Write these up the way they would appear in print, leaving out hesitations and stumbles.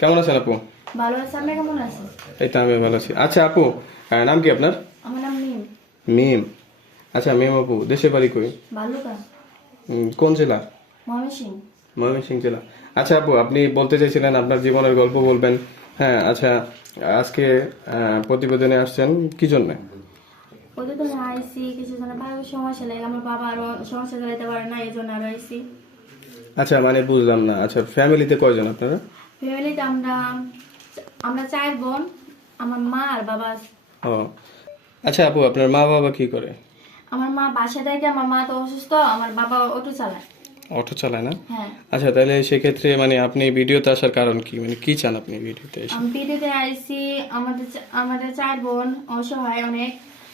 কেমন আছেন আপু? ভালো আছে, আপনি কেমন আছেন? এই তো আমি ভালো আছি। আচ্ছা আপু, নাম কি আপনার? আমার নাম মিম। মিম। আচ্ছা মিম আপু, দেশের বাড়ি কই? ভালুকা, কোন জেলা? ময়মনসিংহ। ময়মনসিংহ জেলা। আচ্ছা আপু, আপনি বলতে চাইছিলেন আপনার জীবনের গল্প বলবেন। হ্যাঁ আচ্ছা, আজকে প্রতিবেদনে আসছেন কি জন্য? প্রতিদিন আইসি কিছু জন ভালো সমস্যা লাগে, আমার বাবা আরো সমস্যা চালাতে পারে না, এই জন্য আরো আইসি। আচ্ছা মানে বুঝলাম না। আচ্ছা ফ্যামিলিতে কয়জন আপনারা? ফ্যামিলিতে আমরা আমরা 4 বোন, আমার মা আর বাবা আছে। ও আচ্ছা আপু, আপনার মা বাবা কি করে? আমার মা বাসা থাকে, আমার মা তো অসুস্থ, আমার বাবা অটো চালায়। অটো চালায় না? হ্যাঁ, আচ্ছা তাহলে সেক্ষেত্রে মানে আপনি ভিডিওতে আসার কারণ কি, মানে কি চান আপনি ভিডিওতে এসে? আমি বিদেতে আইসি। আমাদের 4 বোন অসহায় অনেক,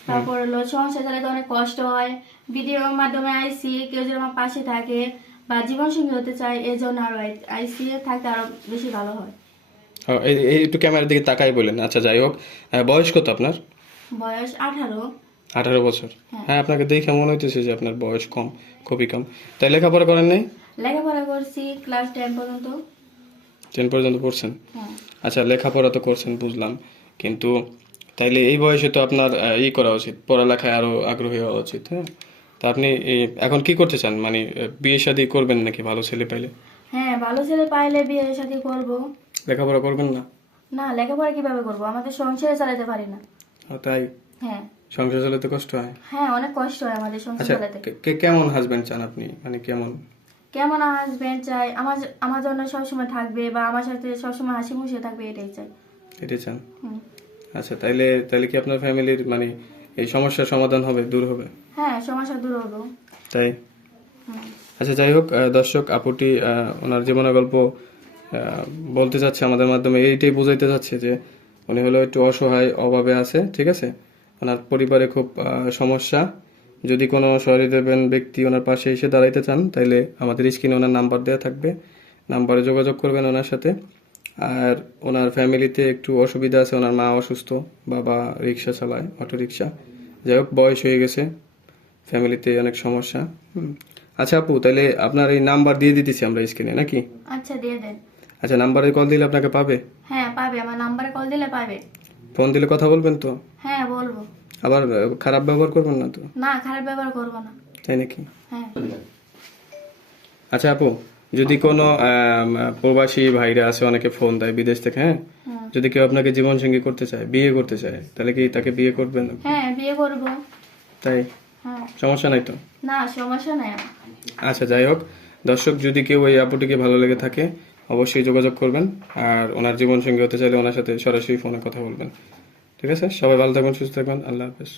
তারপর হলো সংসার চালাতে অনেক কষ্ট হয়। ভিডিওর মাধ্যমে আইসি, কেউ যদি আমার পাশে থাকে বা জীবন সঙ্গী হতে চায়, এই জন্য আরো আইসি থাকতে আরো বেশি ভালো হয়। এই একটু ক্যামেরার দিকে তাকাই বলেন। আচ্ছা যাই হোক, বয়স কত আপনার? বয়স 18। 18 বছর। হ্যাঁ। হ্যাঁ আপনাকে দেখে মনে হইতেছে যে আপনার বয়স কম, খুবই কম। তাই লেখাপড়া করেন নাই? লেখাপড়া করছি ক্লাস 10 পর্যন্ত। 10 পর্যন্ত পড়ছেন? হ্যাঁ, আচ্ছা লেখাপড়া তো করছেন বুঝলাম, কিন্তু তাইলে এই বয়সে তো আপনার করা উচিত, পড়ালেখায় আরো আগ্রহী হওয়া উচিত। হ্যাঁ, তা আপনি এখন কি করতে চান, মানে বিয়ে শাদী করবেন নাকি ভালো ছেলে পাইলে? হ্যাঁ, ভালো ছেলে পাইলে বিয়ে শাদী করব। লেখাপড়া করবেন না? না, লেখাপড়া কিভাবে করব, আমাদের সংসারে চালাতে পারি না। তাই? হ্যাঁ। সংসার চালাতে কষ্ট হয়? হ্যাঁ, অনেক কষ্ট হয় আমাদের সংসার আচ্ছা চালাতে। কেমন হাজবেন্ড চান আপনি, মানে কেমন? কেমন হাজবেন্ড চাই, আমার জন্য সবসময় থাকবে বা আমার সাথে সবসময় হাসি খুশি থাকবে, এটাই চাই। এটা চান? হুম। আচ্ছা তাইলে তাইলে কি আপনার ফ্যামিলির মানে এই সমস্যার সমাধান হবে, দূর হবে? হ্যাঁ, সমস্যা দূর হবো। তাই? হুম। আচ্ছা যাই হোক, দর্শক আপুটি ওনার জীবনের গল্প বলতে চাচ্ছে আমাদের মাধ্যমে, এইটাই বোঝাইতে চাচ্ছে যে উনি হলো একটু অসহায়, অভাবে আছে। ঠিক আছে, ওনার পরিবারে খুব সমস্যা। যদি কোনো সহৃদয়বান ব্যক্তি ওনার পাশে এসে দাঁড়াইতে চান, তাইলে আমাদের স্ক্রিনে ওনার নাম্বার দেওয়া থাকবে, নাম্বারে যোগাযোগ করবেন ওনার সাথে। আর ওনার ফ্যামিলিতে একটু অসুবিধা আছে, ওনার মা অসুস্থ, বাবা রিক্সা চালায়, অটো রিক্সা। যাই হোক, বয়স হয়ে গেছে, ফ্যামিলিতে অনেক সমস্যা। আচ্ছা আপু, তাহলে আপনার এই নাম্বার দিয়ে দিতেছি আমরা স্ক্রিনে নাকি? আচ্ছা, দিয়ে দেন। আচ্ছা নাম্বারে কল দিলে আপনাকে পাবে? হ্যাঁ, পাবে, আমার নাম্বারে কল দিলে পাবে। ফোন দিলে কথা বলবেন তো? হ্যাঁ, বলবো। আবার খারাপ ব্যবহার করবেন না তো? না, খারাপ ব্যবহার করবো না। তাই নাকি? হ্যাঁ। আচ্ছা আপু, যদি কোনো প্রবাসী ভাইরা আছে, অনেকে ফোন দেয় বিদেশ থেকে, হ্যাঁ, হুম। যদি কেউ আপনাকে জীবন সঙ্গী করতে চায়, বিয়ে করতে চায়, তাহলে কি তাকে বিয়ে করবেন? হ্যাঁ, বিয়ে করবো। তাই? হ্যাঁ। সমস্যা নাই তো? না, সমস্যা নাই আমার। আচ্ছা যাই হোক, দর্শক যদি কেউ এই আপুটিকে ভালো লেগে থাকে অবশ্যই যোগাযোগ করবেন। আর ওনার জীবন সঙ্গী হতে চাইলে ওনার সাথে সরাসরি ফোনে কথা বলবেন। ঠিক আছে, সবাই ভালো থাকবেন, সুস্থ থাকবেন, আল্লাহ হাফেজ।